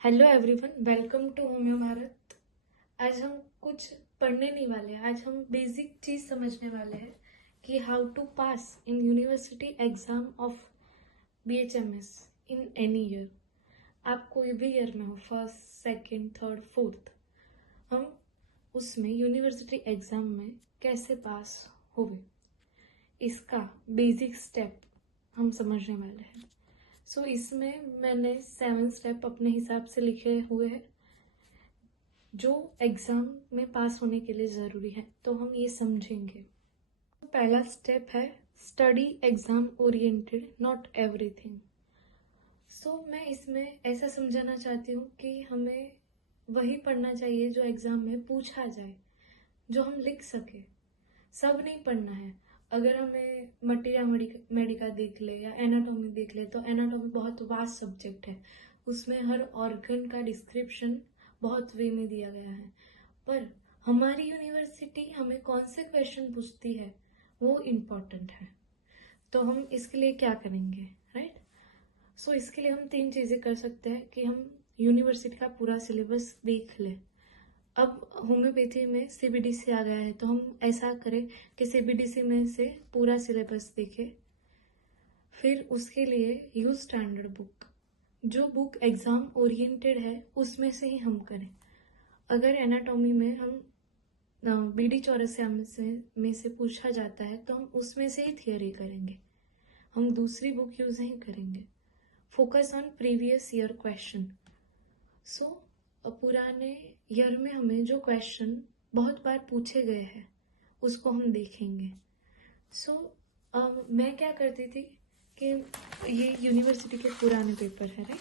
Hello everyone, welcome to homeo Bharat. आज हम कुछ पढ़ने नहीं वाले हैं। आज हम बेसिक चीज समझने वाले हैं कि how to pass in university exam of BHMS in any year. आप कोई भी ईयर में हो, फर्स्ट, सेकंड, थर्ड, फोर्थ, हम उसमें यूनिवर्सिटी एग्जाम में कैसे पास होवे, इसका बेसिक स्टेप हम समझने वाले हैं। सो इसमें मैंने 7 स्टेप अपने हिसाब से लिखे हुए हैं जो एग्जाम में पास होने के लिए ज़रूरी है, तो हम ये समझेंगे। पहला स्टेप है study exam oriented, not everything. So मैं इसमें ऐसा समझाना चाहती हूँ कि हमें वही पढ़ना चाहिए जो एग्जाम में पूछा जाए, जो हम लिख सके। सब नहीं पढ़ना है। अगर हमें मटीरिया मेडिका देख ले या एनाटॉमी देख ले, तो एनाटॉमी बहुत वास्ट सब्जेक्ट है। उसमें हर ऑर्गन का डिस्क्रिप्शन बहुत वे में दिया गया है। पर हमारी यूनिवर्सिटी हमें कौन से क्वेश्चन पूछती है वो इम्पोर्टेंट है। तो हम इसके लिए क्या करेंगे, राइट? सो इसके लिए हम 3 चीजें कर सकते हैं कि हम यूनिवर्सिटी का पूरा सिलेबस देख लें। अब होम्योपैथी में CBDC आ गया है, तो हम ऐसा करें कि CBDC में से पूरा सिलेबस देखें। फिर उसके लिए यूज स्टैंडर्ड बुक, जो बुक एग्जाम ओरिएंटेड है उसमें से ही हम करें। अगर एनाटॉमी में हम BD चौरसिया में से पूछा जाता है तो हम उसमें से ही थियोरी करेंगे, हम दूसरी बुक यूज नहीं करेंगे। Focus on previous year question. So पुराने ईयर में हमें जो क्वेश्चन बहुत बार पूछे गए हैं उसको हम देखेंगे। सो मैं क्या करती थी कि ये यूनिवर्सिटी के पुराने पेपर है, राइट?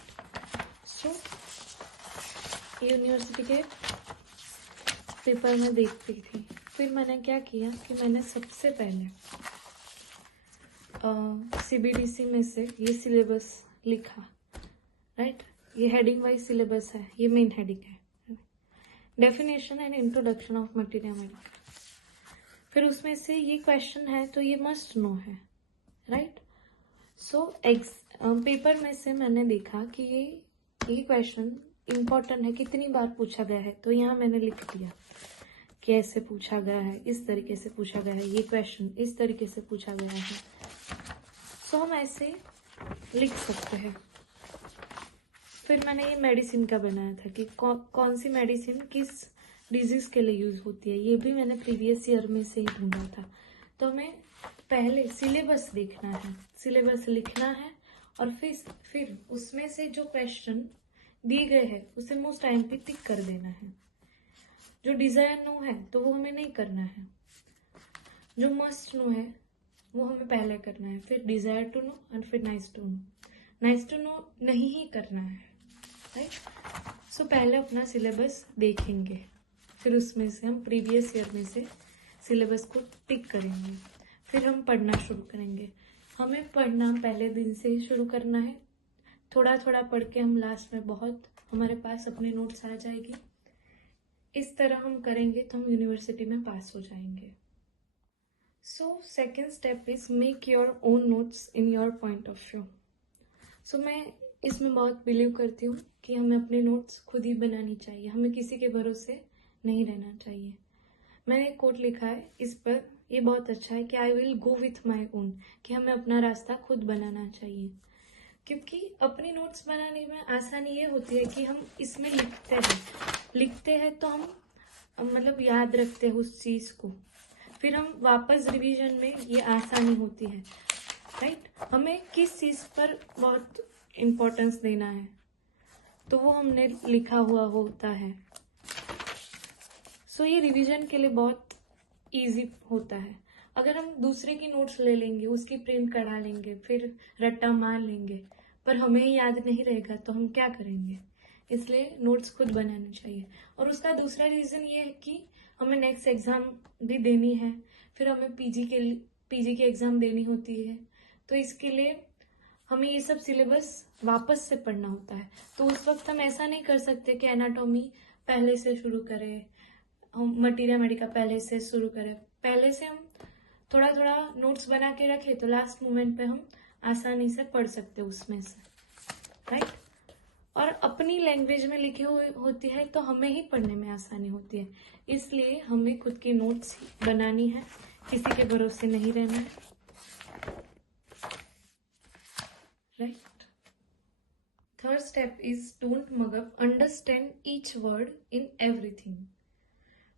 सो यूनिवर्सिटी के पेपर में देखती थी। फिर मैंने क्या किया कि मैंने सबसे पहले CBDC में से ये सिलेबस लिखा, राइट? ये हेडिंग वाइज सिलेबस है, ये मेन हेडिंग है, definition and introduction of materia Medica. फिर उसमें से ये क्वेश्चन है तो ये मस्ट नो है, राइट? सो पेपर में से मैंने देखा कि ये क्वेश्चन इम्पोर्टेंट है, कितनी बार पूछा गया है, तो यहाँ मैंने लिख दिया कि ऐसे पूछा गया है, इस तरीके से पूछा गया है, ये क्वेश्चन इस तरीके से पूछा गया है। सो हम ऐसे लिख सकते हैं। फिर मैंने ये मेडिसिन का बनाया था कि कौन सी मेडिसिन किस डिजीज के लिए यूज होती है, ये भी मैंने प्रीवियस ईयर में से ही ढूंढा था। तो हमें पहले सिलेबस देखना है, सिलेबस लिखना है, और फिर उसमें से जो क्वेश्चन दिए गए हैं उसे मोस्ट टाइम पे टिक कर देना है। जो डिजायर नो है तो वो हमें नहीं करना है, जो मस्ट नो है वो हमें पहले करना है, फिर डिजायर टू नो एंड फिर nice to know. Nice to know नहीं ही करना है, राइट? सो पहले अपना सिलेबस देखेंगे, फिर उसमें से हम प्रीवियस ईयर में से सिलेबस को टिक करेंगे, फिर हम पढ़ना शुरू करेंगे। हमें पढ़ना पहले दिन से ही शुरू करना है। थोड़ा थोड़ा पढ़ के हम लास्ट में बहुत हमारे पास अपने नोट्स आ जाएगी। इस तरह हम करेंगे तो हम यूनिवर्सिटी में पास हो जाएंगे। So second step is make your own notes in your point of view. So मैं इसमें बहुत बिलीव करती हूँ कि हमें अपने नोट्स खुद ही बनानी चाहिए, हमें किसी के भरोसे नहीं रहना चाहिए। मैंने एक कोट लिखा है इस पर, ये बहुत अच्छा है कि I will go with my own, कि हमें अपना रास्ता खुद बनाना चाहिए। क्योंकि अपनी नोट्स बनाने में आसानी ये होती है कि हम इसमें लिखते हैं तो हम मतलब याद रखते हैं उस चीज को, फिर हम वापस रिवीजन में ये आसानी होती है, राइट? हमें किस चीज पर बहुत इम्पोर्टेंस देना है तो वो हमने लिखा हुआ होता है। सो ये रिवीजन के लिए बहुत इजी होता है। अगर हम दूसरे की नोट्स ले लेंगे, उसकी प्रिंट करा लेंगे, फिर रट्टा मार लेंगे, पर हमें याद नहीं रहेगा तो हम क्या करेंगे? इसलिए नोट्स खुद बनानी चाहिए। और उसका दूसरा रीजन ये है कि हमें नेक्स्ट एग्जाम भी देनी है, फिर हमें पीजी की एग्जाम देनी होती है, तो इसके लिए हमें ये सब सिलेबस वापस से पढ़ना होता है। तो उस वक्त हम ऐसा नहीं कर सकते कि एनाटॉमी पहले से शुरू करें, मटीरिया मेडिका पहले से शुरू करें। पहले से हम थोड़ा थोड़ा नोट्स बना के रखें तो लास्ट मोमेंट पे हम आसानी से पढ़ सकते हैं उसमें से, राइट? और अपनी लैंग्वेज में लिखी हुई होती है तो हमें ही पढ़ने में आसानी होती है। इसलिए हमें खुद की नोट्स बनानी है, किसी के भरोसे नहीं रहना है, right. Third step is don't mug up, understand each word in everything.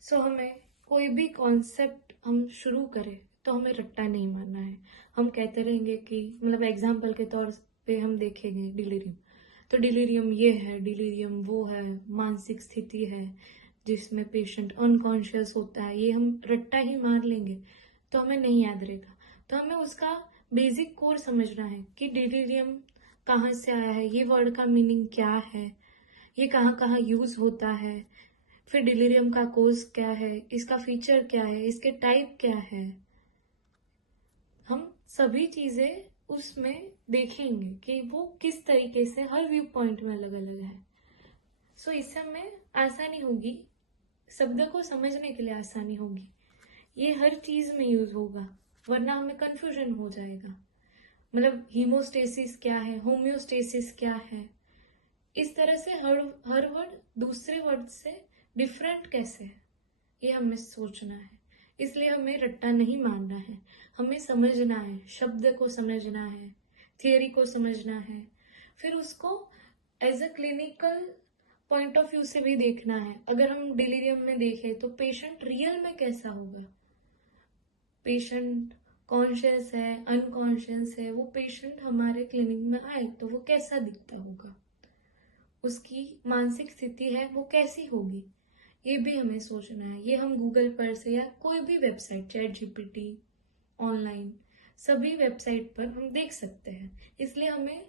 So हमें कोई भी कॉन्सेप्ट हम शुरू करें तो हमें रट्टा नहीं मारना है। हम कहते रहेंगे कि मतलब एग्जाम्पल के तौर पे हम देखेंगे डिलीरियम, तो डिलीरियम ये है, डिलीरियम वो है, मानसिक स्थिति है जिसमें पेशेंट अनकॉन्शियस होता है, ये हम रट्टा ही मार लेंगे तो हमें नहीं याद रहेगा। तो हमें उसका बेसिक कोर समझना है कि डिलीरियम कहाँ से आया है, ये वर्ड का मीनिंग क्या है, ये कहाँ कहाँ यूज होता है, फिर डिलीरियम का कोज क्या है, इसका फीचर क्या है, इसके टाइप क्या है। हम सभी चीजें उसमें देखेंगे कि वो किस तरीके से हर व्यू पॉइंट में अलग अलग है। सो इससे हमें आसानी होगी, शब्द को समझने के लिए आसानी होगी। ये हर चीज में यूज होगा, वरना हमें कंफ्यूजन हो जाएगा। मतलब हीमोस्टेसिस क्या है, होम्योस्टेसिस क्या है, इस तरह से हर वर्ड दूसरे वर्ड से डिफरेंट कैसे है, ये हमें सोचना है। इसलिए हमें रट्टा नहीं मारना है, हमें समझना है, शब्द को समझना है, थियरी को समझना है, फिर उसको as a clinical point of view से भी देखना है। अगर हम डिलीरियम में देखें तो पेशेंट रियल में कैसा होगा, पेशेंट कॉन्शियस है, अनकॉन्शियस है, वो पेशेंट हमारे क्लिनिक में आए तो वो कैसा दिखता होगा, उसकी मानसिक स्थिति है वो कैसी होगी, ये भी हमें सोचना है। ये हम गूगल पर से या कोई भी वेबसाइट, चैट जीपीटी, ऑनलाइन सभी वेबसाइट पर हम देख सकते हैं। इसलिए हमें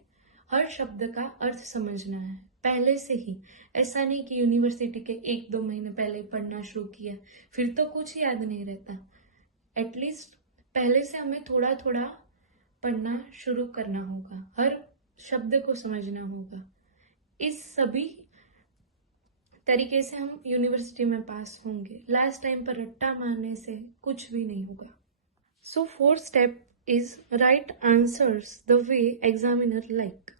हर शब्द का अर्थ समझना है पहले से ही। ऐसा नहीं कि यूनिवर्सिटी के 1-2 महीने पहले पढ़ना शुरू किया फिर तो कुछ याद नहीं रहता। एटलीस्ट पहले से हमें थोड़ा थोड़ा पढ़ना शुरू करना होगा, हर शब्द को समझना होगा। इस सभी तरीके से हम यूनिवर्सिटी में पास होंगे। लास्ट टाइम पर रट्टा मारने से कुछ भी नहीं होगा। So fourth step is write answers the way examiner like.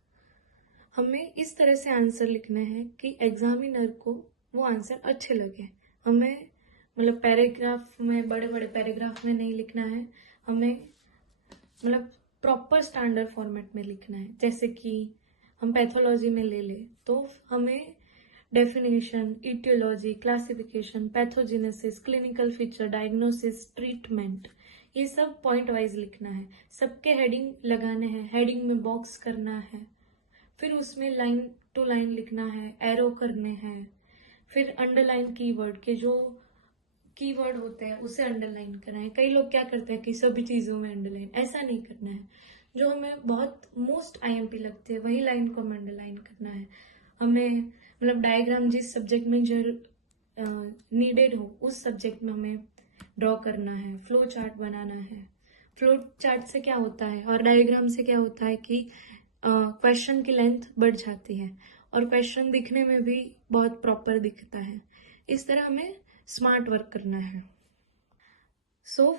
हमें इस तरह से आंसर लिखने हैं कि एग्जामिनर को वो आंसर अच्छे लगे। हमें मतलब पैराग्राफ में, बड़े बड़े पैराग्राफ में नहीं लिखना है, हमें मतलब प्रॉपर स्टैंडर्ड फॉर्मेट में लिखना है। जैसे कि हम पैथोलॉजी में ले ले तो हमें definition, aetiology, classification, pathogenesis, clinical feature, diagnosis, treatment, ये सब पॉइंट वाइज लिखना है। सबके हेडिंग लगाने हैं, हेडिंग में बॉक्स करना है, फिर उसमें लाइन टू लाइन लिखना है, एरो करने हैं, फिर अंडरलाइन कीवर्ड के जो कीवर्ड होते हैं उसे अंडरलाइन करना है। कई लोग क्या करते हैं कि सभी चीजों में अंडरलाइन, ऐसा नहीं करना है। जो हमें बहुत मोस्ट आईएमपी लगते हैं वही लाइन को हमें अंडरलाइन करना है। हमें मतलब डायग्राम जिस सब्जेक्ट में जो नीडेड हो उस सब्जेक्ट में हमें ड्रॉ करना है, फ्लो चार्ट बनाना है। फ्लो चार्ट से क्या होता है और डायग्राम से क्या होता है कि क्वेश्चन की लेंथ बढ़ जाती है और क्वेश्चन दिखने में भी बहुत प्रॉपर दिखता है। इस तरह हमें स्मार्ट वर्क करना है। सो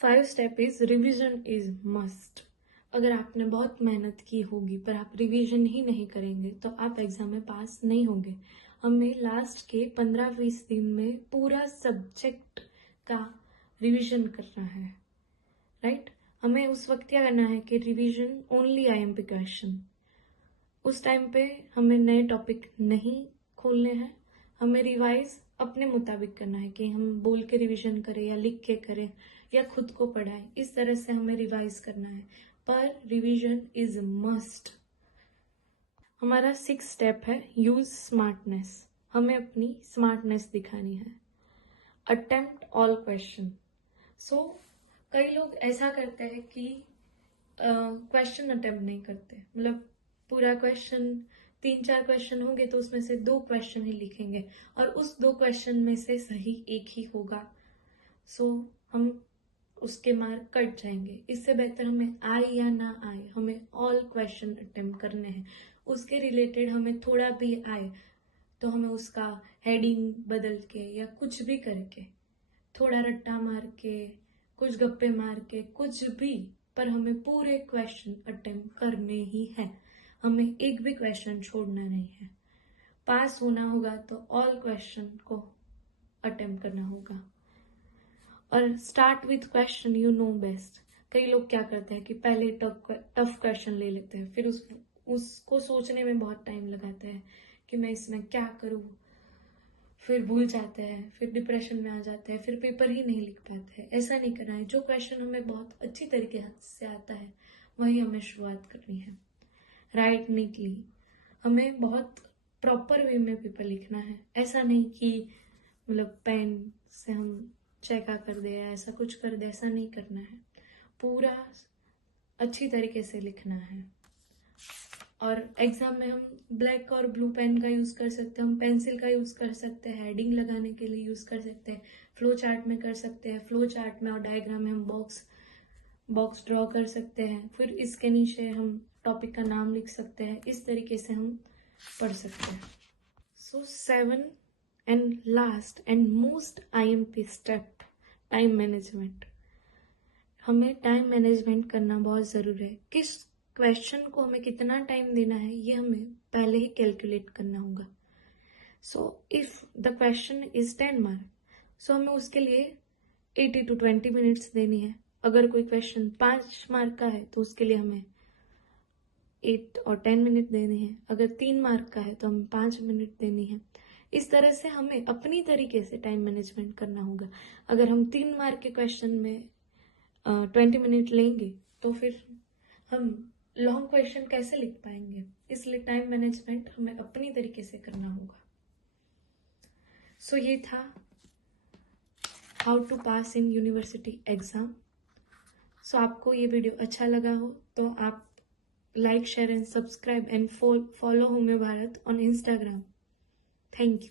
5 step is revision is must. अगर आपने बहुत मेहनत की होगी पर आप रिवीजन ही नहीं करेंगे तो आप एग्जाम में पास नहीं होंगे। हमें लास्ट के 15-20 दिन में पूरा सब्जेक्ट का रिवीजन करना है, राइट। हमें उस वक्त क्या करना है कि रिवीजन ओनली आईएमपी क्वेश्चन। उस टाइम पे हमें नए टॉपिक नहीं खोलने हैं, हमें रिवाइज अपने मुताबिक करना है कि हम बोल के रिवीजन करें या लिख के करें या खुद को पढ़ाएं। इस तरह से हमें रिवाइज करना है, पर रिवीजन इज मस्ट। हमारा 6 स्टेप है यूज स्मार्टनेस। हमें अपनी स्मार्टनेस दिखानी है। Attempt all question. सो कई लोग ऐसा करते हैं कि क्वेश्चन अटेम्प्ट नहीं करते, मतलब पूरा क्वेश्चन 3-4 क्वेश्चन होंगे तो उसमें से 2 क्वेश्चन ही लिखेंगे और उस 2 क्वेश्चन में से सही एक ही होगा। सो हम उसके मार्क कट जाएंगे। इससे बेहतर हमें आए या ना आए, हमें ऑल क्वेश्चन अटेम्प्ट करने हैं। उसके रिलेटेड हमें थोड़ा भी आए तो हमें उसका हेडिंग बदल के या कुछ भी करके, थोड़ा रट्टा मार के, कुछ गप्पे मार के, कुछ भी, पर हमें पूरे क्वेश्चन अटेम्प्ट करने ही है। हमें एक भी क्वेश्चन छोड़ना नहीं है। पास होना होगा तो ऑल क्वेश्चन को अटेम्प्ट करना होगा। और start with question you know best. कई लोग क्या करते हैं कि पहले टफ क्वेश्चन ले लेते हैं, फिर उसको सोचने में बहुत टाइम लगाते हैं कि मैं इसमें क्या करूं, फिर भूल जाते हैं, फिर डिप्रेशन में आ जाते हैं, फिर पेपर ही नहीं लिख पाते हैं। ऐसा नहीं करना है। जो क्वेश्चन हमें बहुत अच्छी तरीके से आता है वही हमें शुरुआत करनी है। राइट नीटली, हमें बहुत प्रॉपर वे में पेपर लिखना है। ऐसा नहीं कि मतलब पेन से हम चेका कर दे या ऐसा कुछ कर दे, ऐसा नहीं करना है। पूरा अच्छी तरीके से लिखना है। और एग्जाम में हम ब्लैक और ब्लू पेन का यूज कर सकते हैं, हम पेंसिल का यूज कर सकते हैं, हेडिंग लगाने के लिए यूज कर सकते हैं, फ्लो चार्ट में कर सकते हैं। फ्लो चार्ट में और डायग्राम में हम बॉक्स ड्रॉ कर सकते हैं, फिर इसके नीचे हम टॉपिक का नाम लिख सकते हैं। इस तरीके से हम पढ़ सकते हैं। सो 7 and last and most IMP step, time management. हमें टाइम मैनेजमेंट करना बहुत जरूरी है। किस क्वेश्चन को हमें कितना टाइम देना है ये हमें पहले ही कैलकुलेट करना होगा। So if the question is 10 mark, so हमें उसके लिए 80 to 20 मिनट्स देनी है। अगर कोई क्वेश्चन 5 मार्क का है तो उसके लिए हमें 8 और 10 मिनट देनी है। अगर 3 मार्क का है तो हमें 5 मिनट देनी है। इस तरह से हमें अपनी तरीके से टाइम मैनेजमेंट करना होगा। अगर हम 3 मार्क के क्वेश्चन में 20 मिनट लेंगे तो फिर हम लॉन्ग क्वेश्चन कैसे लिख पाएंगे। इसलिए टाइम मैनेजमेंट हमें अपनी तरीके से करना होगा। सो ये था how to pass in university exam. So आपको ये वीडियो अच्छा लगा हो तो आप like, share and subscribe and follow होमे Bharat on Instagram. Thank you.